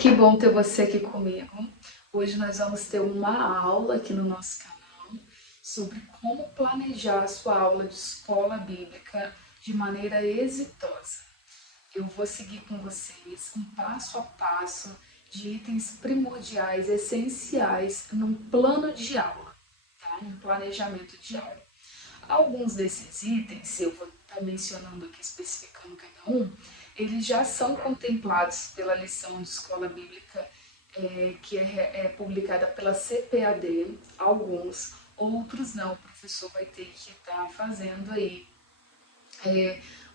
Que bom ter você aqui comigo. Hoje nós vamos ter uma aula aqui no nosso canal sobre como planejar a sua aula de escola bíblica de maneira exitosa. Eu vou seguir com vocês um passo a passo de itens primordiais, essenciais num plano de aula, tá? Num planejamento de aula. Alguns desses itens, eu vou estar mencionando aqui, especificando cada um, eles já são contemplados pela lição de escola bíblica que é publicada pela CPAD, alguns, outros não. O professor vai ter que estar fazendo aí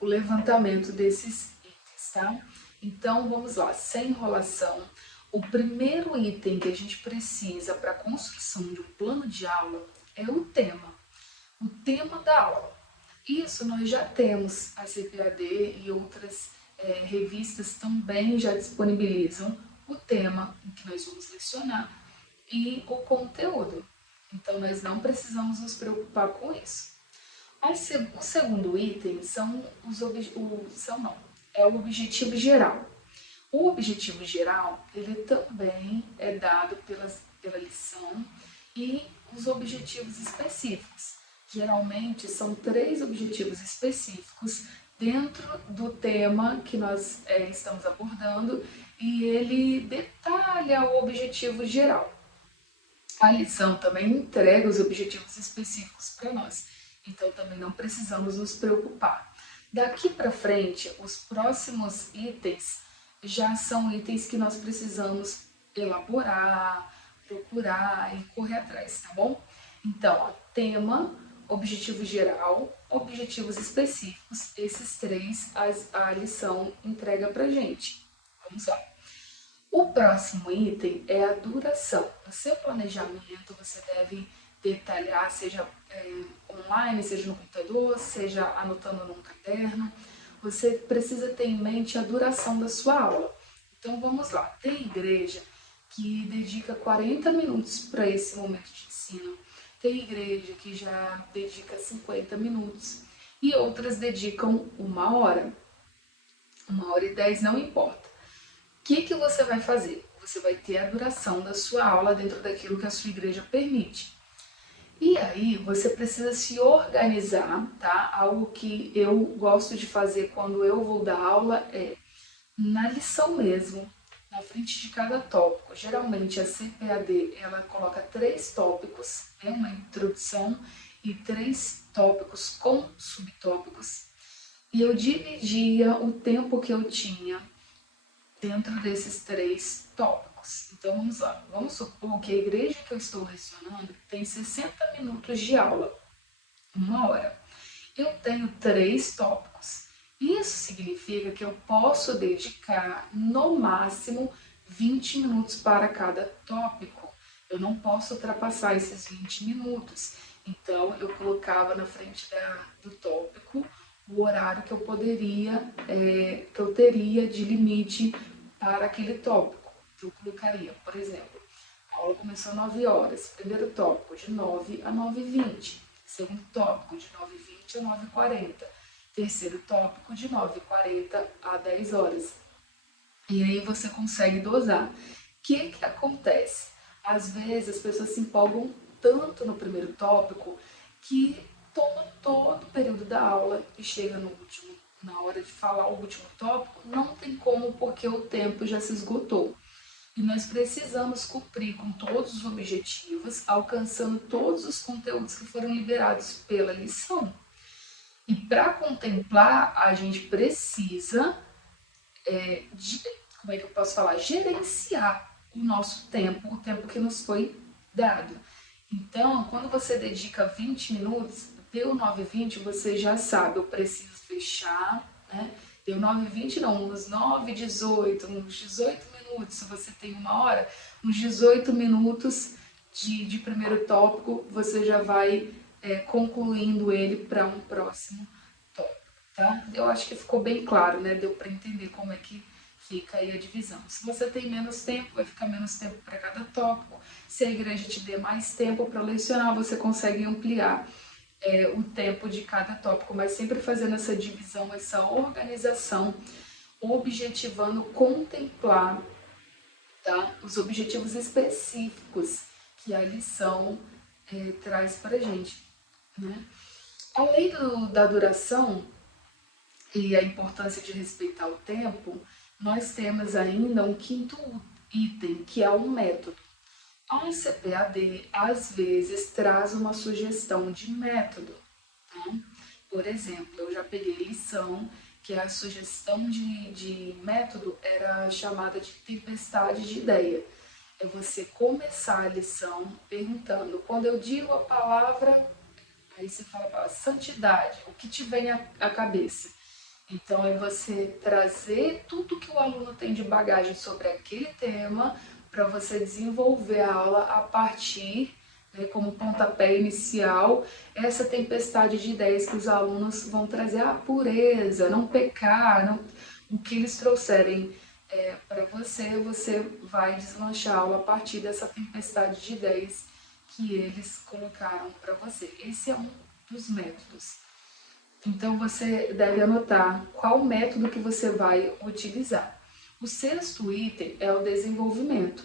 o levantamento desses itens, tá? Então vamos lá, sem enrolação. O primeiro item que a gente precisa para a construção de um plano de aula é o tema da aula. Isso nós já temos, a CPAD e outras revistas também já disponibilizam o tema em que nós vamos lecionar e o conteúdo. Então nós não precisamos nos preocupar com isso. O segundo item é o objetivo geral. O objetivo geral, ele também é dado pela lição e os objetivos específicos. Geralmente são 3 objetivos específicos dentro do tema que nós estamos abordando e ele detalha o objetivo geral. A lição também entrega os objetivos específicos para nós, então também não precisamos nos preocupar. Daqui para frente, os próximos itens já são itens que nós precisamos elaborar, procurar e correr atrás, tá bom? Então, tema, objetivo geral, objetivos específicos, esses 3 a lição entrega pra gente. Vamos lá. O próximo item é a duração. No seu planejamento, você deve detalhar, seja online, seja no computador, seja anotando num caderno. Você precisa ter em mente a duração da sua aula. Então vamos lá. Tem igreja que dedica 40 minutos para esse momento de ensino. Tem igreja que já dedica 50 minutos e outras dedicam 1 hora. 1 hora e 10, não importa. O que você vai fazer? Você vai ter a duração da sua aula dentro daquilo que a sua igreja permite. E aí você precisa se organizar, tá? Algo que eu gosto de fazer quando eu vou dar aula é na lição mesmo, na frente de cada tópico. Geralmente a CPAD ela coloca 3 tópicos, né? Uma introdução e 3 tópicos com subtópicos. E eu dividia o tempo que eu tinha dentro desses 3 tópicos. Então vamos lá. Vamos supor que a igreja que eu estou lecionando tem 60 minutos de aula, 1 hora. Eu tenho 3 tópicos. Isso significa que eu posso dedicar no máximo 20 minutos para cada tópico. Eu não posso ultrapassar esses 20 minutos. Então eu colocava na frente do tópico o horário que que eu teria de limite para aquele tópico. Eu colocaria, por exemplo, a aula começou às 9 horas, primeiro tópico de 9 a 9h20, segundo tópico de 9h20 a 9h40, terceiro tópico de 9h40 a 10 horas. E aí você consegue dosar. O que acontece? Às vezes as pessoas se empolgam tanto no primeiro tópico que toma todo o período da aula e chega no último, na hora de falar o último tópico, não tem como porque o tempo já se esgotou. E nós precisamos cumprir com todos os objetivos, alcançando todos os conteúdos que foram liberados pela lição. E para contemplar, a gente precisa, como é que eu posso falar? Gerenciar o nosso tempo, o tempo que nos foi dado. Então, quando você dedica 20 minutos, deu 9h20, você já sabe, eu preciso fechar, né? Deu 9h20 não, uns 9h18, uns 18 minutos, se você tem 1 hora, uns 18 minutos de primeiro tópico, você já vai concluindo ele para um próximo tópico, tá? Eu acho que ficou bem claro, né? Deu para entender como é que fica aí a divisão. Se você tem menos tempo, vai ficar menos tempo para cada tópico. Se a igreja te der mais tempo para lecionar, você consegue ampliar o tempo de cada tópico, mas sempre fazendo essa divisão, essa organização, objetivando contemplar tá? Os objetivos específicos que a lição traz para a gente, né? Além da duração e a importância de respeitar o tempo, nós temos ainda um quinto item, que é o método. A CPAD, às vezes, traz uma sugestão de método. Tá? Por exemplo, eu já peguei lição que a sugestão de método era chamada de tempestade de ideia. É você começar a lição perguntando, quando eu digo a palavra, aí você fala a palavra santidade, o que te vem à cabeça? Então, é você trazer tudo que o aluno tem de bagagem sobre aquele tema para você desenvolver a aula a partir, né, como pontapé inicial, essa tempestade de ideias que os alunos vão trazer, a pureza, não pecar, não, o que eles trouxerem para você, você vai deslanchar a aula a partir dessa tempestade de ideias que eles colocaram para você. Esse é um dos métodos. Então, você deve anotar qual método que você vai utilizar. O sexto item é o desenvolvimento.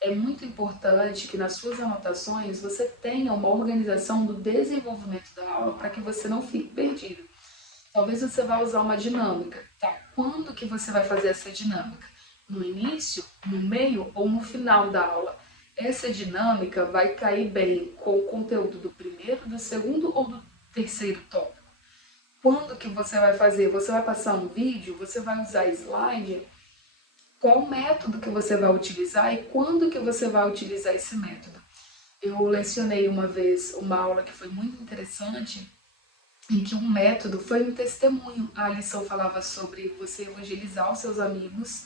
É muito importante que nas suas anotações você tenha uma organização do desenvolvimento da aula para que você não fique perdido. Talvez você vá usar uma dinâmica, tá? Quando que você vai fazer essa dinâmica? No início, no meio ou no final da aula? Essa dinâmica vai cair bem com o conteúdo do primeiro, do segundo ou do terceiro tópico. Quando que você vai fazer? Você vai passar um vídeo? Você vai usar slide? Qual método que você vai utilizar e quando que você vai utilizar esse método? Eu lecionei uma vez uma aula que foi muito interessante, em que um método foi um testemunho. A lição falava sobre você evangelizar os seus amigos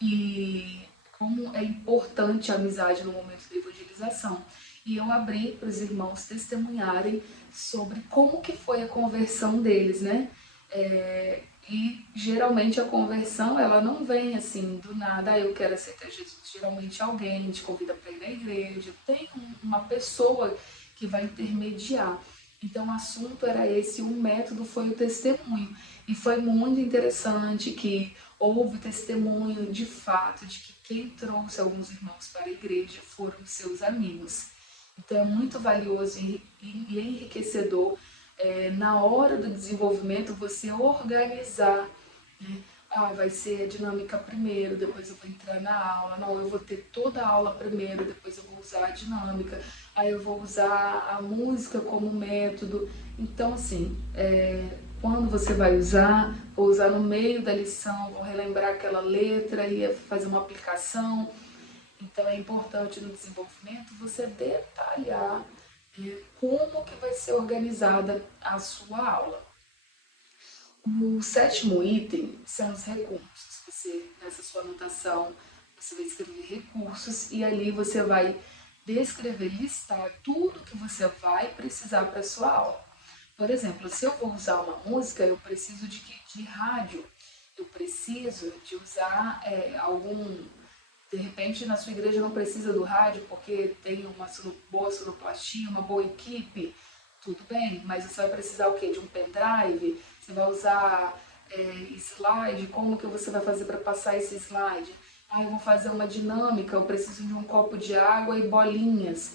e como é importante a amizade no momento da evangelização. E eu abri para os irmãos testemunharem sobre como que foi a conversão deles, né? E geralmente a conversão, ela não vem assim do nada, eu quero aceitar Jesus. Geralmente alguém te convida para ir na igreja, tem uma pessoa que vai intermediar. Então o assunto era esse, o método foi o testemunho. E foi muito interessante que houve testemunho de fato de que quem trouxe alguns irmãos para a igreja foram seus amigos. Então é muito valioso e enriquecedor na hora do desenvolvimento você organizar, né? Ah, vai ser a dinâmica primeiro, depois eu vou entrar na aula. Não, eu vou ter toda a aula primeiro, depois eu vou usar a dinâmica. Aí eu vou usar a música como método. Então, assim, quando você vai usar, vou usar no meio da lição, vou relembrar aquela letra e fazer uma aplicação. Então, é importante no desenvolvimento você detalhar como que vai ser organizada a sua aula. O sétimo item são os recursos. Você, nessa sua anotação, você vai escrever recursos e ali você vai descrever, listar tudo que você vai precisar para a sua aula. Por exemplo, se eu vou usar uma música, eu preciso de rádio, eu preciso de usar de repente, na sua igreja não precisa do rádio porque tem uma boa sonoplastia, uma boa equipe, tudo bem, mas você vai precisar o quê? De um pendrive? Você vai usar slide? Como que você vai fazer para passar esse slide? Ah, eu vou fazer uma dinâmica, eu preciso de um copo de água e bolinhas.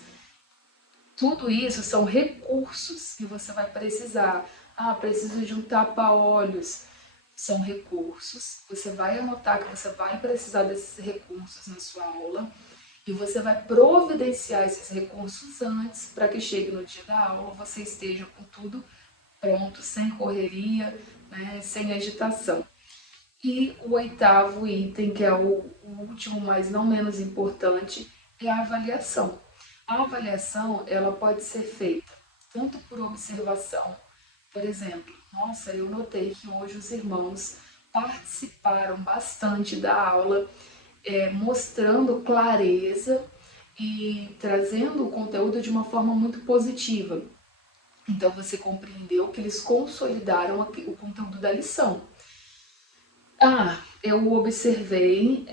Tudo isso são recursos que você vai precisar. Ah, preciso de um tapa-olhos. São recursos, você vai anotar que você vai precisar desses recursos na sua aula e você vai providenciar esses recursos antes para que chegue no dia da aula, você esteja com tudo pronto, sem correria, né, sem agitação. E o oitavo item, que é o último, mas não menos importante, é a avaliação. A avaliação, ela pode ser feita tanto por observação, por exemplo, nossa, eu notei que hoje os irmãos participaram bastante da aula, mostrando clareza e trazendo o conteúdo de uma forma muito positiva. Então você compreendeu que eles consolidaram o conteúdo da lição. Ah, eu observei,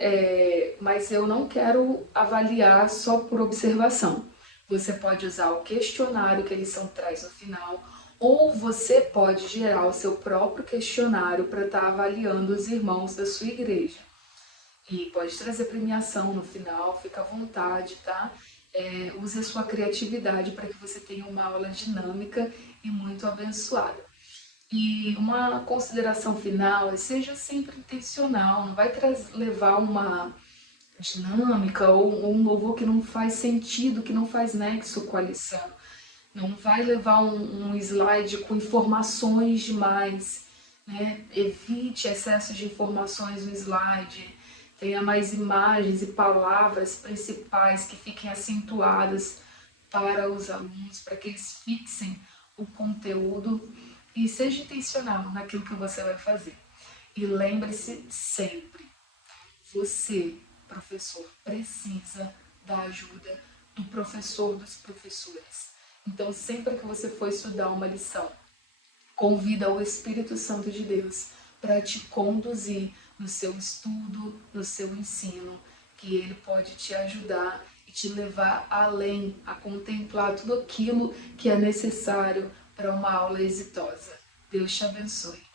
mas eu não quero avaliar só por observação. Você pode usar o questionário que a lição traz no final, ou você pode gerar o seu próprio questionário para estar avaliando os irmãos da sua igreja. E pode trazer premiação no final, fica à vontade, tá? Use a sua criatividade para que você tenha uma aula dinâmica e muito abençoada. E uma consideração final, seja sempre intencional, não vai levar uma dinâmica ou um louvor que não faz sentido, que não faz nexo com a lição. Não vai levar um slide com informações demais, né? Evite excesso de informações no slide. Tenha mais imagens e palavras principais que fiquem acentuadas para os alunos, para que eles fixem o conteúdo e seja intencional naquilo que você vai fazer. E lembre-se sempre, você, professor, precisa da ajuda do professor dos professores. Então, sempre que você for estudar uma lição, convida o Espírito Santo de Deus para te conduzir no seu estudo, no seu ensino, que ele pode te ajudar e te levar além, a contemplar tudo aquilo que é necessário para uma aula exitosa. Deus te abençoe.